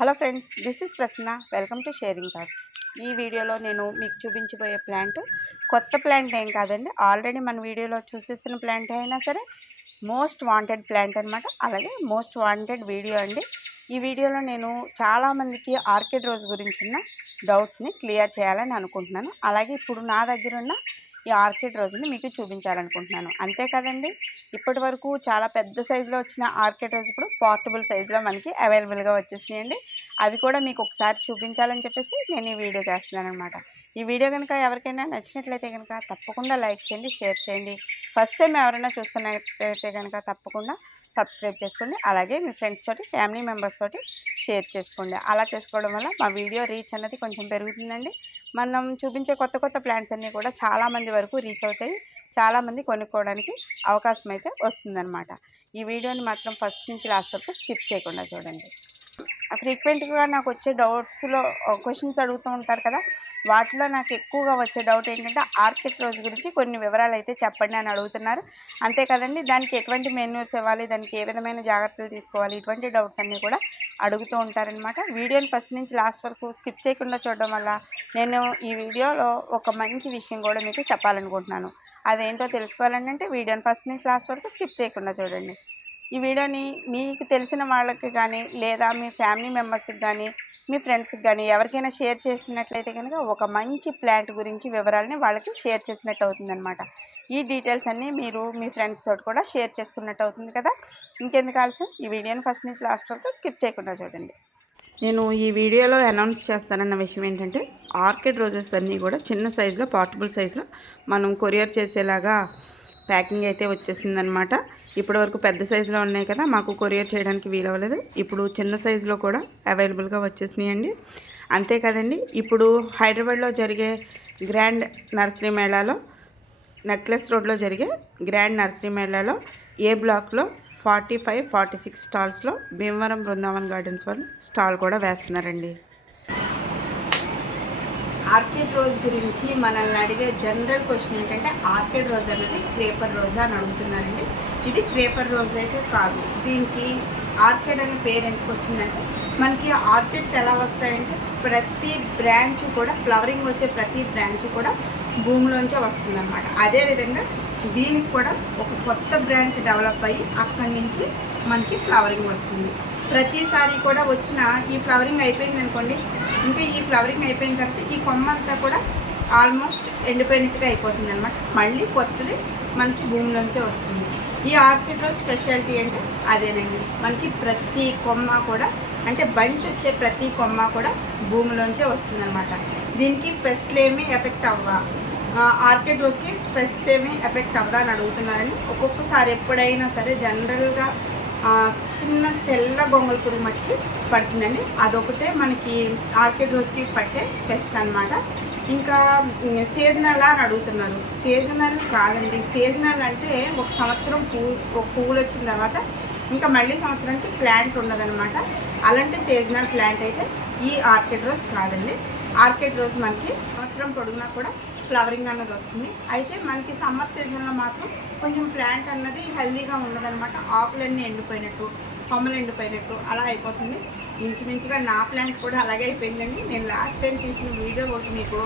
Hello friends this is Prasanna. Welcome to sharing thoughts. ఈ వీడియోలో నేను మీకు చూపించబోయే ప్లాంట్ కొత్త ప్లాంట్ ఏం కాదండి. ఆల్రెడీ మన వీడియోలో చూసేసిన ప్లాంట్ అయినా సరే మోస్ట్ వాంటెడ్ ప్లాంట్ అనమాట అలాగే మోస్ట్ వాంటెడ్ వీడియో అండి. ఈ వీడియోలో నేను చాలామందికి ఆర్కిడ్ రోజ్ గురించి ఉన్న డౌట్స్ని క్లియర్ చేయాలని అనుకుంటున్నాను. అలాగే ఇప్పుడు నా దగ్గర ఉన్న ఈ ఆర్కిడ్ రోజుని మీకు చూపించాలనుకుంటున్నాను. అంతే కదండి? ఇప్పటి వరకు చాలా పెద్ద సైజులో వచ్చిన ఆర్కిడ్ రోజు ఇప్పుడు పోర్టబుల్ సైజులో మనకి అవైలబుల్గా వచ్చేసినాయండి. అవి కూడా మీకు ఒకసారి చూపించాలని చెప్పేసి నేను ఈ వీడియో చేస్తున్నాను అనమాట ఈ వీడియో కనుక ఎవరికైనా నచ్చినట్లయితే కనుక తప్పకుండా లైక్ చేయండి షేర్ చేయండి. ఫస్ట్ టైం ఎవరైనా చూస్తున్నట్లయితే కనుక తప్పకుండా సబ్స్క్రైబ్ చేసుకోండి. అలాగే మీ ఫ్రెండ్స్ తోటి ఫ్యామిలీ మెంబర్స్ తోటి షేర్ చేసుకోండి. అలా చేసుకోవడం వల్ల మా వీడియో రీచ్ అన్నది కొంచెం పెరుగుతుందండి. మనం చూపించే కొత్త కొత్త ప్లాన్స్ అన్నీ కూడా చాలామంది వరకు రీచ్ అవుతాయి. చాలామంది కొనుక్కోవడానికి అవకాశం అయితే వస్తుందన్నమాట. ఈ వీడియోని మాత్రం ఫస్ట్ నుంచి లాస్ట్ వరకు స్కిప్ చేయకుండా చూడండి. ఫ్రీక్వెంట్గా నాకు వచ్చే డౌట్స్లో క్వశ్చన్స్ అడుగుతూ ఉంటారు కదా వాటిలో నాకు ఎక్కువగా వచ్చే డౌట్ ఏంటంటే ఆర్కిడ్ రోజు గురించి కొన్ని వివరాలు అయితే చెప్పండి అని అడుగుతున్నారు. అంతే కదండి దానికి ఎటువంటి మెన్యూస్ ఇవ్వాలి దానికి ఏ విధమైన జాగ్రత్తలు తీసుకోవాలి ఇటువంటి డౌట్స్ అన్నీ కూడా అడుగుతూ ఉంటారనమాట వీడియోని ఫస్ట్ నుంచి లాస్ట్ వరకు స్కిప్ చేయకుండా చూడడం వల్ల నేను ఈ వీడియోలో ఒక మంచి విషయం కూడా మీకు చెప్పాలనుకుంటున్నాను. అదేంటో తెలుసుకోవాలంటే వీడియోని ఫస్ట్ నుంచి లాస్ట్ వరకు స్కిప్ చేయకుండా చూడండి. ఈ వీడియోని మీకు తెలిసిన వాళ్ళకి కానీ లేదా మీ ఫ్యామిలీ మెంబర్స్కి కానీ మీ ఫ్రెండ్స్కి కానీ ఎవరికైనా షేర్ చేసినట్లయితే కనుక ఒక మంచి ప్లాంట్ గురించి వివరాలని వాళ్ళకి షేర్ చేసినట్టు అవుతుందన్నమాట. ఈ డీటెయిల్స్ అన్నీ మీరు మీ ఫ్రెండ్స్ తోటి కూడా షేర్ చేసుకున్నట్టు అవుతుంది కదా? ఇంకెందుకు ఆలస్యం? ఈ వీడియోని ఫస్ట్ నుంచి లాస్ట్ వరకు స్కిప్ చేయకుండా చూడండి. నేను ఈ వీడియోలో అనౌన్స్ చేస్తానన్న విషయం ఏంటంటే ఆర్కిడ్ రోజెస్ అన్నీ కూడా చిన్న సైజులో పార్టబుల్ సైజులో మనం కొరియర్ చేసేలాగా ప్యాకింగ్ అయితే వచ్చేసిందనమాట ఇప్పటి వరకు పెద్ద సైజులో ఉన్నాయి కదా మాకు కొరియర్ చేయడానికి వీలవ్వలేదు. ఇప్పుడు చిన్న సైజులో కూడా అవైలబుల్గా వచ్చేసినాయండి. అంతే కదండి ఇప్పుడు హైదరాబాద్లో జరిగే గ్రాండ్ నర్సరీ మేళాలో నెక్లెస్ రోడ్లో జరిగే గ్రాండ్ నర్సరీ మేళాలో ఏ బ్లాక్లో ఫార్టీ ఫైవ్ ఫార్టీ సిక్స్ స్టాల్స్లో భీమవరం బృందావన్ గార్డెన్స్ వాళ్ళు స్టాల్ కూడా వేస్తున్నారండి. ఆర్కిడ్ రోజ్ గురించి మనల్ని అడిగే జనరల్ క్వశ్చన్ ఏంటంటే ఆర్కిడ్ రోజ్ అనేది క్రేపర్ రోజా అని అడుగుతున్నారండి. ఇది క్రేపర్ రోజ్ అయితే కాదు. దీనికి ఆర్కిడ్ అనే పేరు ఎందుకు వచ్చిందంటే మనకి ఆర్కిడ్స్ ఎలా వస్తాయంటే ప్రతి బ్రాంచ్ కూడా ఫ్లవరింగ్ వచ్చే ప్రతి బ్రాంచ్ కూడా భూమిలోంచే వస్తుందన్నమాట. అదేవిధంగా దీనికి కూడా ఒక కొత్త బ్రాంచ్ డెవలప్ అయ్యి అక్కడి నుంచి మనకి ఫ్లవరింగ్ వస్తుంది. ప్రతిసారి కూడా వచ్చిన ఈ ఫ్లవరింగ్ అయిపోయింది అనుకోండి ఇంకా ఈ ఫ్లవరింగ్ అయిపోయిన తర్వాత ఈ కొమ్మ అంతా కూడా ఆల్మోస్ట్ ఎండిపోయినట్టుగా అయిపోతుంది అనమాట మళ్ళీ కొత్తది మనకి భూమిలోంచే వస్తుంది. ఈ ఆర్కిడ్లో స్పెషాలిటీ అంటే అదేనండి. మనకి ప్రతి కొమ్మ కూడా అంటే బంచ్ వచ్చే ప్రతి కొమ్మ కూడా భూమిలోంచే వస్తుందన్నమాట. దీనికి పెస్ట్లు ఏమీ ఎఫెక్ట్ అవ్వ ఆర్కిడ్ రోజుకి పెస్ట్ ఏమీ ఎఫెక్ట్ అవ్వదా అని అడుగుతున్నారండి. ఒక్కొక్కసారి ఎప్పుడైనా సరే జనరల్గా చిన్న తెల్ల గొంగల పురుగు మట్టికి పడుతుందండి. అదొకటే మనకి ఆర్కిడ్ రోజుకి పట్టే పెస్ట్ అనమాట ఇంకా సీజనల్ అని అడుగుతున్నారు. సీజనల్ కాదండి. సీజనల్ అంటే ఒక సంవత్సరం పువ్వు ఒక పువ్వులు వచ్చిన తర్వాత ఇంకా మళ్ళీ సంవత్సరానికి ప్లాంట్ ఉన్నదనమాట అలాంటి సీజనల్ ప్లాంట్ అయితే ఈ ఆర్కిడ్ రోజ్ కాదండి. ఆర్కిడ్ రోజ్ మనకి సంవత్సరం పొడుగునా కూడా ఫ్లవరింగ్ అన్నది వస్తుంది. అయితే మనకి సమ్మర్ సీజన్లో మాత్రం కొంచెం ప్లాంట్ అన్నది హెల్దీగా ఉండదన్నమాట ఆకులన్నీ ఎండిపోయినట్టు కొమ్మలు ఎండిపోయినట్టు అలా అయిపోతుంది. ఇంచుమించుగా నా ప్లాంట్ కూడా అలాగే అయిపోయిందండి. నేను లాస్ట్ టైం తీసిన వీడియో ఒకటి మీకు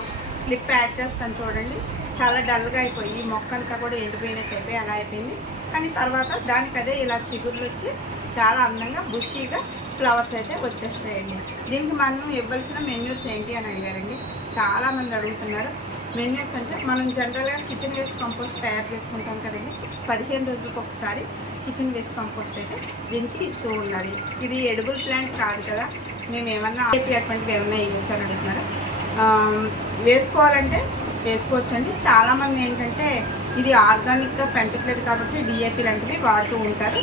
క్లిప్ యాడ్ చేస్తాను చూడండి. చాలా డల్గా అయిపోయి మొక్క అంతా కూడా ఎండిపోయినట్టు అయిపోయి అలా అయిపోయింది. కానీ తర్వాత దానికి అదే ఇలా చిగుర్లు వచ్చి చాలా అందంగా బుషీగా ఫ్లవర్స్ అయితే వచ్చేస్తాయండి. దీనికి మనం ఇవ్వాల్సిన మెన్యూస్ ఏంటి అని అడిగారండి. చాలామంది అడుగుతున్నారు. మెన్యూస్ అంటే మనం జనరల్గా కిచెన్ వేస్ట్ కంపోస్ట్ తయారు చేసుకుంటాం కదండి. పదిహేను రోజులకు ఒకసారి కిచెన్ వేస్ట్ కంపోస్ట్ అయితే దీనికి ఇస్తూ ఉండాలి. ఇది ఎడబుల్ ప్లాంట్ కాదు కదా. మేము ఏమన్నా అటువంటివి ఏమన్నా వేయించాలని అడుగుతున్నారు? వేసుకోవాలంటే వేసుకోవచ్చండి. చాలామంది ఏంటంటే ఇది ఆర్గానిక్గా పెంచట్లేదు కాబట్టి డిఏపి లాంటివి వాడుతూ ఉంటారు.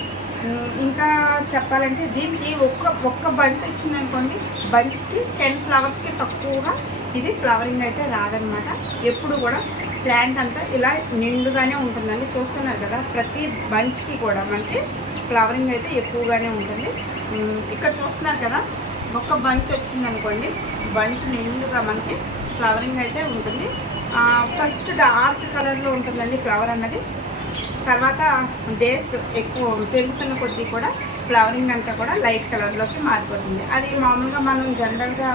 ఇంకా చెప్పాలంటే దీనికి ఒక్క ఒక్క బంచ్ వచ్చిందనుకోండి బంచ్కి టెన్ ఫ్లవర్స్కి తక్కువగా ఇది ఫ్లవరింగ్ అయితే రాదనమాట. ఎప్పుడు కూడా ప్లాంట్ అంతా ఇలా నిండుగానే ఉంటుందండి. చూస్తున్నారు కదా ప్రతి బంచ్కి కూడా మనకి ఫ్లవరింగ్ అయితే ఎక్కువగానే ఉంటుంది. ఇక్కడ చూస్తున్నారు కదా ఒక బంచ్ వచ్చిందనుకోండి. బంచ్ నిండుగా మనకి ఫ్లవరింగ్ అయితే ఉంటుంది. ఫస్ట్ డార్క్ కలర్లో ఉంటుందండి ఫ్లవర్ అన్నది. తర్వాత డేస్ ఎక్కువ పెరుగుతున్న కొద్దీ కూడా ఫ్లవరింగ్ అంతా కూడా లైట్ కలర్లోకి మారిపోతుంది. అది మామూలుగా మనం జనరల్గా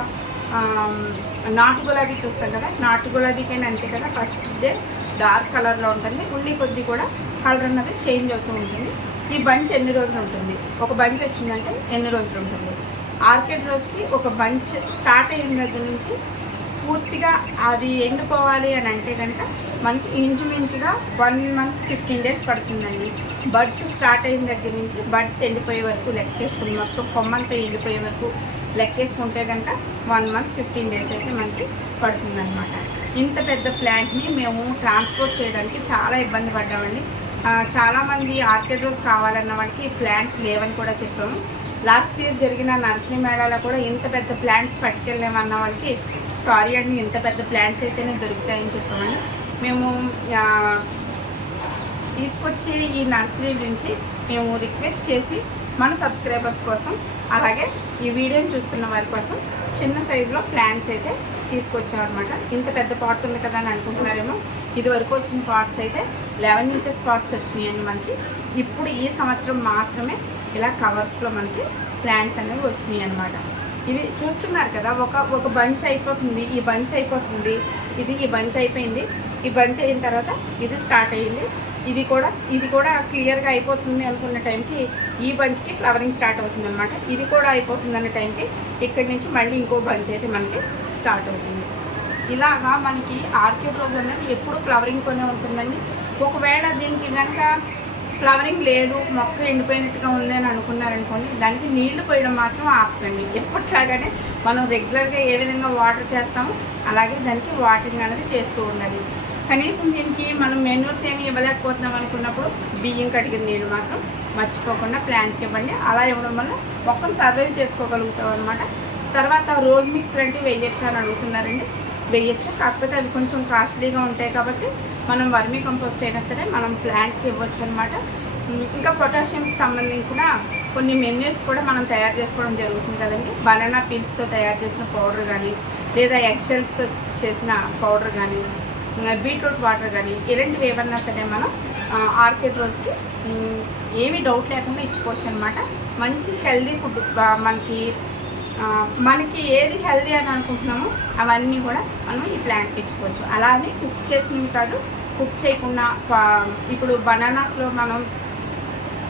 నాటు గులాబీ చూస్తాం కదా నాటు గులాబీకైనా అంతే కదా ఫస్ట్ డే డార్క్ కలర్లో ఉంటుంది. ఉల్లి కొద్ది కూడా కలర్ అన్నది చేంజ్ అవుతూ ఉంటుంది. ఈ బంచ్ ఎన్ని రోజులు ఉంటుంది? ఒక బంచ్ వచ్చిందంటే ఎన్ని రోజులు ఉంటుంది? ఆర్కిడ్ రోజుకి ఒక బంచ్ స్టార్ట్ అయిన దగ్గర నుంచి పూర్తిగా అది ఎండిపోవాలి అని అంటే కనుక మనకి ఇంచుమించుగా వన్ మంత్ ఫిఫ్టీన్ డేస్ పడుతుందండి. బడ్స్ స్టార్ట్ అయిన దగ్గర నుంచి బడ్స్ ఎండిపోయే వరకు లెక్కేసుకుని మొత్తం కొమ్మంతా ఎండిపోయే వరకు లెక్కేసుకుంటే కనుక వన్ మంత్ ఫిఫ్టీన్ డేస్ అయితే మనకి పడుతుందన్నమాట. ఇంత పెద్ద ప్లాంట్ని మేము ట్రాన్స్పోర్ట్ చేయడానికి చాలా ఇబ్బంది పడ్డామండి. చాలామంది ఆర్కిడ్ రోజ్ కావాలన్న వాళ్ళకి ప్లాంట్స్ లేవని కూడా చెప్పాము. లాస్ట్ ఇయర్ జరిగిన నర్సరీ మేళాలో కూడా ఇంత పెద్ద ప్లాంట్స్ పట్టుకెళ్ళామన్న వాళ్ళకి సారీ అండి ఇంత పెద్ద ప్లాంట్స్ అయితేనే దొరుకుతాయని చెప్పామండి. మేము తీసుకొచ్చే ఈ నర్సరీ నుంచి మేము రిక్వెస్ట్ చేసి మన సబ్స్క్రైబర్స్ కోసం అలాగే ఈ వీడియోని చూస్తున్న వారి కోసం చిన్న సైజులో ప్లాంట్స్ అయితే తీసుకొచ్చామన్నమాట. ఇంత పెద్ద పాట్ ఉంది కదా అని అనుకుంటున్నారేమో. ఇది వరకు వచ్చిన పాట్స్ అయితే లెవెన్ ఇంచెస్ పాట్స్ వచ్చినాయండి మనకి. ఇప్పుడు ఈ సంవత్సరం మాత్రమే ఇలా కవర్స్లో మనకి ప్లాంట్స్ అనేవి వచ్చినాయి అనమాట ఇవి చూస్తున్నారు కదా ఒక ఒక బంచ్ అయిపోతుంది ఈ బంచ్ అయిపోతుంది ఇది ఈ బంచ్ అయిపోయింది ఈ బంచ్ అయిన తర్వాత ఇది స్టార్ట్ అయ్యింది. ఇది కూడా ఇది కూడా క్లియర్గా అయిపోతుంది అనుకున్న టైంకి ఈ బంచ్కి ఫ్లవరింగ్ స్టార్ట్ అవుతుంది అనమాట ఇది కూడా అయిపోతుంది అన్న టైంకి ఇక్కడి నుంచి మళ్ళీ ఇంకో బంచ్ అయితే మనకి స్టార్ట్ అవుతుంది. ఇలాగా మనకి ఆర్కిడ్ రోజ్ అనేది ఎప్పుడు ఫ్లవరింగ్ కొనే ఉంటుందండి. ఒకవేళ దీనికి కనుక ఫ్లవరింగ్ లేదు మొక్క ఎండిపోయినట్టుగా ఉంది అని అనుకున్నారనుకోండి దానికి నీళ్ళు పోయడం మాత్రం ఆపకండి. ఎప్పటిలాగానే మనం రెగ్యులర్గా ఏ విధంగా వాటర్ చేస్తామో అలాగే దానికి వాటరింగ్ అనేది చేస్తూ ఉండాలి. కనీసం దీనికి మనం మెనూర్స్ ఏమి ఇవ్వలేకపోతున్నాం అనుకున్నప్పుడు బియ్యం కడిగిన నీళ్ళు మాత్రం మర్చిపోకుండా ప్లాంట్కి ఇవ్వండి. అలా ఇవ్వడం వల్ల మొక్కను సర్వైవ్ చేసుకోగలుగుతాం అనమాట తర్వాత రోజ్ మిక్స్ లాంటివి వేయొచ్చు అని అడుగుతున్నారండి వేయచ్చు. కాకపోతే అవి కొంచెం కాస్ట్లీగా ఉంటాయి కాబట్టి మనం వర్మీ కంపోస్ట్ అయినా సరే మనం ప్లాంట్కి ఇవ్వచ్చు అనమాట ఇంకా పొటాషియంకి సంబంధించిన కొన్ని మెన్యూస్ కూడా మనం తయారు చేసుకోవడం జరుగుతుంది కదండి. బనానా పీల్స్తో తయారు చేసిన పౌడర్ కానీ లేదా ఎక్సెల్స్తో చేసిన పౌడర్ కానీ బీట్రూట్ వాటర్ కానీ ఇలాంటివి ఏమన్నా సరే మనం ఆర్కిడ్ రోజుకి ఏమీ డౌట్ లేకుండా ఇచ్చుకోవచ్చు అనమాట మంచి హెల్దీ ఫుడ్ మనకి మనకి ఏది హెల్దీ అని అనుకుంటున్నామో అవన్నీ కూడా మనం ఈ ప్లాంట్కి ఇచ్చుకోవచ్చు. అలానే కుక్ చేసినవి కాదు కుక్ చేయకుండా ఇప్పుడు బనానాస్లో మనం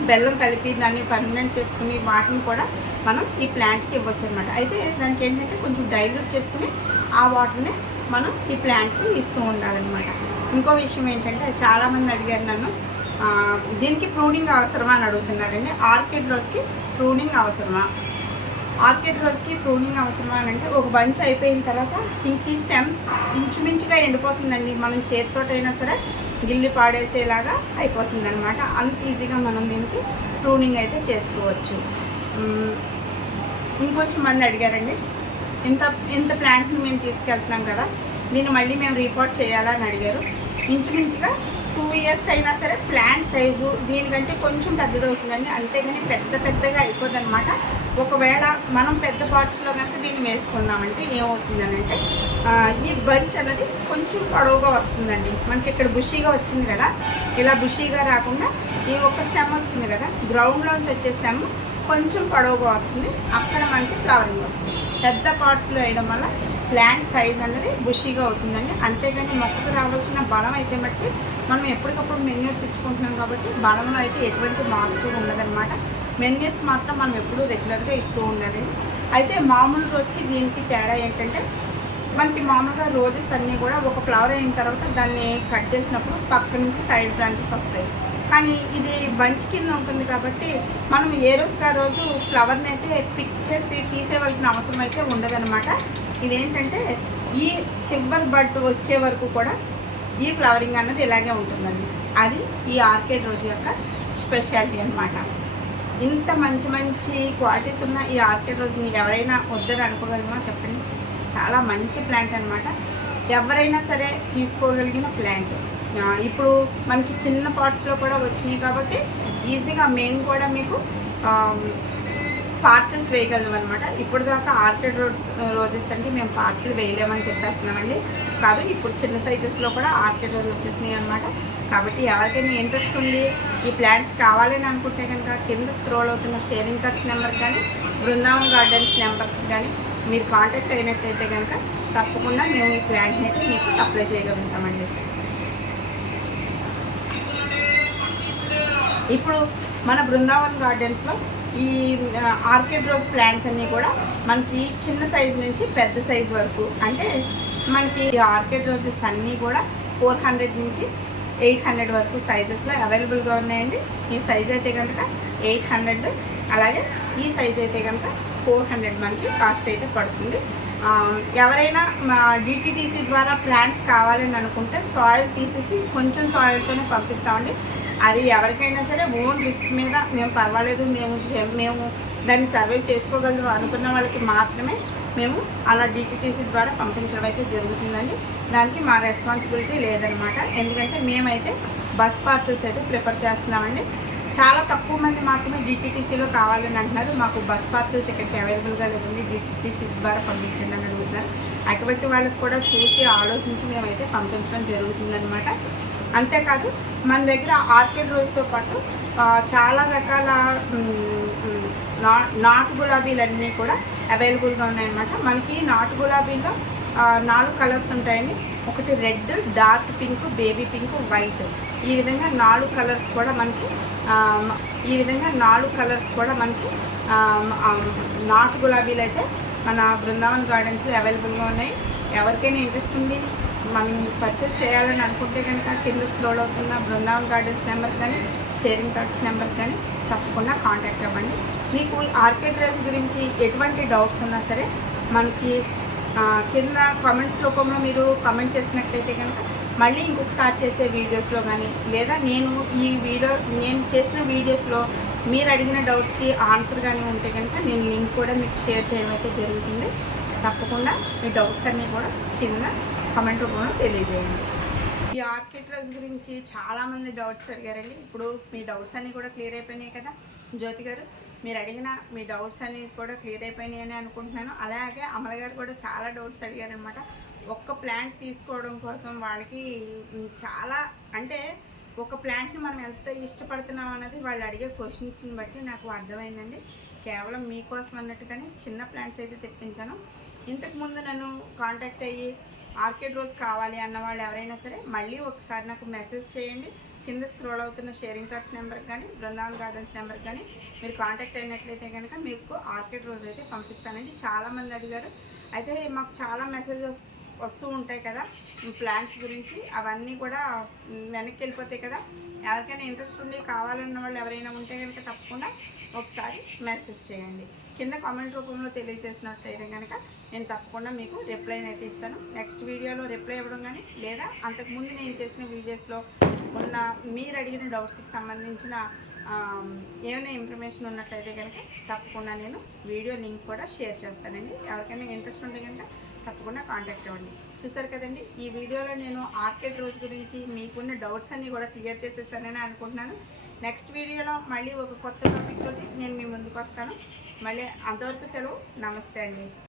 బెల్లం కలిపి దాన్ని పర్మనెంట్ చేసుకుని వాటిని కూడా మనం ఈ ప్లాంట్కి ఇవ్వచ్చు అనమాట అయితే దానికి ఏంటంటే కొంచెం డైల్యూట్ చేసుకుని ఆ వాటర్ని మనం ఈ ప్లాంట్కి ఇస్తూ ఉండాలన్నమాట. ఇంకో విషయం ఏంటంటే చాలామంది అడిగారు నన్ను దీనికి ప్రూనింగ్ అవసరమా అని అడుగుతున్నారండి. ఆర్కిడ్ రోజ్కి ప్రూనింగ్ అవసరమా? ఆర్కిడ్ రోజ్కి ప్రూనింగ్ అవసరమా అని అంటే ఒక బంచ్ అయిపోయిన తర్వాత ఇంక స్టెమ్ ఇంచుమించుగా ఎండిపోతుందండి. మనం చేతితోటైనా సరే గిల్లి పాడేసేలాగా అయిపోతుంది అనమాట అంత ఈజీగా మనం దీనికి ప్రూనింగ్ అయితే చేసుకోవచ్చు. ఇంకొంచెం మంది అడిగారండి ఇంత ఇంత ప్లాంట్ని మేము తీసుకెళ్తున్నాం కదా దీన్ని మళ్ళీ మేము రిపోర్ట్ చేయాలని అడిగారు. ఇంచుమించుగా టూ ఇయర్స్ అయినా సరే ప్లాంట్ సైజు దీనికంటే కొంచెం పెద్దదవుతుందండి అంతేగాని పెద్ద పెద్దగా అయిపోద్ది అనమాట ఒకవేళ మనం పెద్ద పార్ట్స్లో కనుక దీన్ని వేసుకున్నామంటే ఏమవుతుందని అంటే ఈ బంచ్ అన్నది కొంచెం పొడవుగా వస్తుందండి. మనకి ఇక్కడ బుషీగా వచ్చింది కదా ఇలా బుషీగా రాకుండా ఈ ఒక్క స్టెమ్ వచ్చింది కదా గ్రౌండ్లోంచి వచ్చే స్టెమ్ కొంచెం పొడవుగా వస్తుంది. అక్కడ మనకి ఫ్లవరింగ్ వస్తుంది. పెద్ద పార్ట్స్లో వేయడం వల్ల ప్లాంట్ సైజ్ అనేది బుషీగా అవుతుందండి. అంతేగాని మొక్కకు రావాల్సిన బలం అయితే బట్టి మనం ఎప్పటికప్పుడు మెన్యూర్స్ ఇచ్చుకుంటున్నాం కాబట్టి బలంలో అయితే ఎటువంటి మార్పు ఉండదన్నమాట. మెన్యూర్స్ మాత్రం మనం ఎప్పుడూ రెగ్యులర్గా ఇస్తూ ఉండాలి. అయితే మామూలు రోజుకి దీనికి తేడా ఏంటంటే మనకి మామూలుగా రోజెస్ అన్నీ కూడా ఒక ఫ్లవర్ అయిన తర్వాత దాన్ని కట్ చేసినప్పుడు పక్క నుంచి సైడ్ బ్రాంచెస్ వస్తాయి. కానీ ఇది బంచ్ కింద ఉంటుంది కాబట్టి మనం ఏ రోజుకి ఆ రోజు ఫ్లవర్ని అయితే పిక్ చేసి తీసేవలసిన అవసరం అయితే ఉండదనమాట ఇదేంటంటే ఈ చివరి బడ్ వచ్చే వరకు కూడా ఈ ఫ్లవరింగ్ అన్నది ఇలాగే ఉంటుందండి. అది ఈ ఆర్కేడ్ రోజు యొక్క స్పెషాలిటీ అనమాట ఇంత మంచి మంచి క్వాలిటీస్ ఉన్న ఈ ఆర్కిడ్ రోజుని ఎవరైనా వద్దని అనుకోగలమా చెప్పండి. చాలా మంచి ప్లాంట్ అనమాట ఎవరైనా సరే తీసుకోగలిగిన ప్లాంట్ ఇప్పుడు మనకి చిన్న పార్ట్స్లో కూడా వచ్చినాయి కాబట్టి ఈజీగా మేము కూడా మీకు పార్సిల్స్ వేయగలం అనమాట ఇప్పుడు దాకా ఆర్కిడ్ రోడ్స్ రోజెస్ అంటే మేము పార్సిల్ వేయలేమని చెప్పేస్తున్నామండి. కాదు ఇప్పుడు చిన్న సైజెస్లో కూడా ఆర్కిడ్ రోజు వచ్చేసినాయి అనమాట కాబట్టి ఎవరికైనా ఇంట్రెస్ట్ ఉంది ఈ ప్లాంట్స్ కావాలని అనుకుంటే కనుక కింద స్క్రోల్ అవుతున్న షేరింగ్ కార్డ్స్ నెంబర్ కానీ బృందావన్ గార్డెన్స్ నెంబర్స్ కానీ మీరు కాంటాక్ట్ అయినట్లయితే కనుక తప్పకుండా మేము ఈ ప్లాంట్ని అయితే మీకు సప్లై చేయగలుగుతామండి. ఇప్పుడు మన బృందావన్ గార్డెన్స్లో ఈ ఆర్కిడ్ రోజ్ ప్లాంట్స్ అన్నీ కూడా మనకి చిన్న సైజు నుంచి పెద్ద సైజు వరకు అంటే మనకి ఆర్కిడ్ రోజెస్ అన్నీ కూడా ఫోర్ హండ్రెడ్ నుంచి ఎయిట్ హండ్రెడ్ వరకు సైజెస్లో అవైలబుల్గా ఉన్నాయండి. ఈ సైజ్ అయితే కనుక ఎయిట్ హండ్రెడ్ అలాగే ఈ సైజ్ అయితే కనుక ఫోర్ హండ్రెడ్ మనకి కాస్ట్ అయితే పడుతుంది. ఎవరైనా మా డిటిటీసీ ద్వారా ప్లాంట్స్ కావాలని అనుకుంటే సాయిల్ తీసేసి కొంచెం సాయిల్తోనే పంపిస్తామండి. అది ఎవరికైనా సరే ఓన్ రిస్క్ మీద మేము పర్వాలేదు మేము మేము దాన్ని సర్వైవ్ చేసుకోగలరు అనుకున్న వాళ్ళకి మాత్రమే మేము అలా డిటిటీసీ ద్వారా పంపించడం అయితే జరుగుతుందండి. దానికి మా రెస్పాన్సిబిలిటీ లేదనమాట. ఎందుకంటే మేమైతే బస్ పార్సల్స్ అయితే ప్రిఫర్ చేస్తున్నామండి. చాలా తక్కువ మంది మాత్రమే డిటిటీసీలో కావాలని అంటున్నారు. మాకు బస్ పార్సల్స్ ఇక్కడికి అవైలబుల్గా లేదండి. డిటిటీసీ ద్వారా పంపించండి అని అడుగుతున్నారు. అటువంటి వాళ్ళకి కూడా చూసి ఆలోచించి మేమైతే పంపించడం జరుగుతుందనమాట. అంతేకాదు మన దగ్గర ఆర్కిడ్ రోజుతో పాటు చాలా రకాల నా నాటు గులాబీలన్నీ కూడా అవైలబుల్గా ఉన్నాయన్నమాట. మనకి నాటు గులాబీలో నాలుగు కలర్స్ ఉంటాయండి. ఒకటి red dark pink baby pink white. ఈ విధంగా నాలుగు కలర్స్ కూడా మనకి ఈ విధంగా నాలుగు కలర్స్ కూడా మనకి నాటు గులాబీలు అయితే మన బృందావన్ గార్డెన్స్లో అవైలబుల్గా ఉన్నాయి. ఎవరికైనా ఇంట్రెస్ట్ ఉంది మనం పర్చేస్ చేయాలని అనుకుంటే కనుక కింద స్క్రోల్ అవుతున్న బృందావన్ గార్డెన్స్ నెంబర్ కానీ షేరింగ్ కార్డ్స్ నెంబర్ కానీ తప్పకుండా కాంటాక్ట్ అవ్వండి. మీకు ఈ ఆర్కిడ్ రైస్ గురించి ఎటువంటి డౌట్స్ ఉన్నా సరే మనకి కింద కామెంట్స్ రూపంలో మీరు కామెంట్ చేసినట్లయితే కనుక మళ్ళీ ఇంకొకసారి చేసే వీడియోస్లో కానీ లేదా నేను ఈ వీడియో నేను చేసిన వీడియోస్లో మీరు అడిగిన డౌట్స్కి ఆన్సర్ కానీ ఉంటే కనుక నేను లింక్ కూడా మీకు షేర్ చేయడం అయితే జరుగుతుంది. తప్పకుండా మీ డౌట్స్ అన్నీ కూడా కింద కమెంట్ రూపంలో తెలియజేయండి. ఈ ఆర్కిడ్ గురించి చాలామంది డౌట్స్ అడిగారండి. ఇప్పుడు మీ డౌట్స్ అన్నీ కూడా క్లియర్ అయిపోయినాయి కదా? జ్యోతి గారు మీరు అడిగిన మీ డౌట్స్ అనేది కూడా క్లియర్ అయిపోయినాయి అని అనుకుంటున్నాను. అలాగే అమల గారు కూడా చాలా డౌట్స్ అడిగారనమాట ఒక్క ప్లాంట్ తీసుకోవడం కోసం వాళ్ళకి చాలా అంటే ఒక ప్లాంట్ని మనం ఎంత ఇష్టపడుతున్నాం అన్నది వాళ్ళు అడిగే క్వశ్చన్స్ని బట్టి నాకు అర్థమైందండి. కేవలం మీకోసం అన్నట్టుగానే చిన్న ప్లాంట్స్ అయితే తెప్పించాను. ఇంతకుముందు నన్ను కాంటాక్ట్ అయ్యి ఆర్కిడ్ రోజ్ కావాలి అన్న వాళ్ళు ఎవరైనా సరే మళ్ళీ ఒకసారి నాకు మెసేజ్ చేయండి. కింద స్క్రోల్ అవుతున్న షేరింగ్ కార్డ్స్ నెంబర్కి కానీ బృందావన్ గార్డెన్స్ నెంబర్కి కానీ మీరు కాంటాక్ట్ అయినట్లయితే కనుక మీకు ఆర్కిడ్ రోజు అయితే పంపిస్తానండి. చాలామంది అడిగారు. అయితే మాకు చాలా మెసేజెస్ వస్తూ ఉంటాయి కదా ప్లాన్స్ గురించి. అవన్నీ కూడా వెనక్కి వెళ్ళిపోతాయి కదా. ఎవరికైనా ఇంట్రెస్ట్ ఉండి కావాలన్న వాళ్ళు ఎవరైనా ఉంటే కనుక తప్పకుండా ఒకసారి మెసేజ్ చేయండి. కింద కామెంట్ రూపంలో తెలియజేసినట్లయితే కనుక నేను తప్పకుండా మీకు రిప్లై అయితే ఇస్తాను. నెక్స్ట్ వీడియోలో రిప్లై ఇవ్వడం కానీ లేదా అంతకుముందు నేను చేసిన వీడియోస్లో ఉన్న మీరు అడిగిన డౌట్స్కి సంబంధించిన ఏమైనా ఇన్ఫర్మేషన్ ఉన్నట్లయితే కనుక తప్పకుండా నేను వీడియో లింక్ కూడా షేర్ చేస్తానండి. ఎవరికైనా ఇంట్రెస్ట్ ఉంటే కనుక తప్పకుండా కాంటాక్ట్ అవ్వండి. చూసారు కదండి ఈ వీడియోలో నేను ఆర్కిడ్ రోజు గురించి మీకున్న డౌట్స్ అన్నీ కూడా క్లియర్ చేసేసానని అనుకుంటున్నాను. నెక్స్ట్ వీడియోలో మళ్ళీ ఒక కొత్త టాపిక్ తోటి నేను మీ ముందుకు వస్తాను. మళ్ళీ అంతవరకు సెలవు. నమస్తే అండి.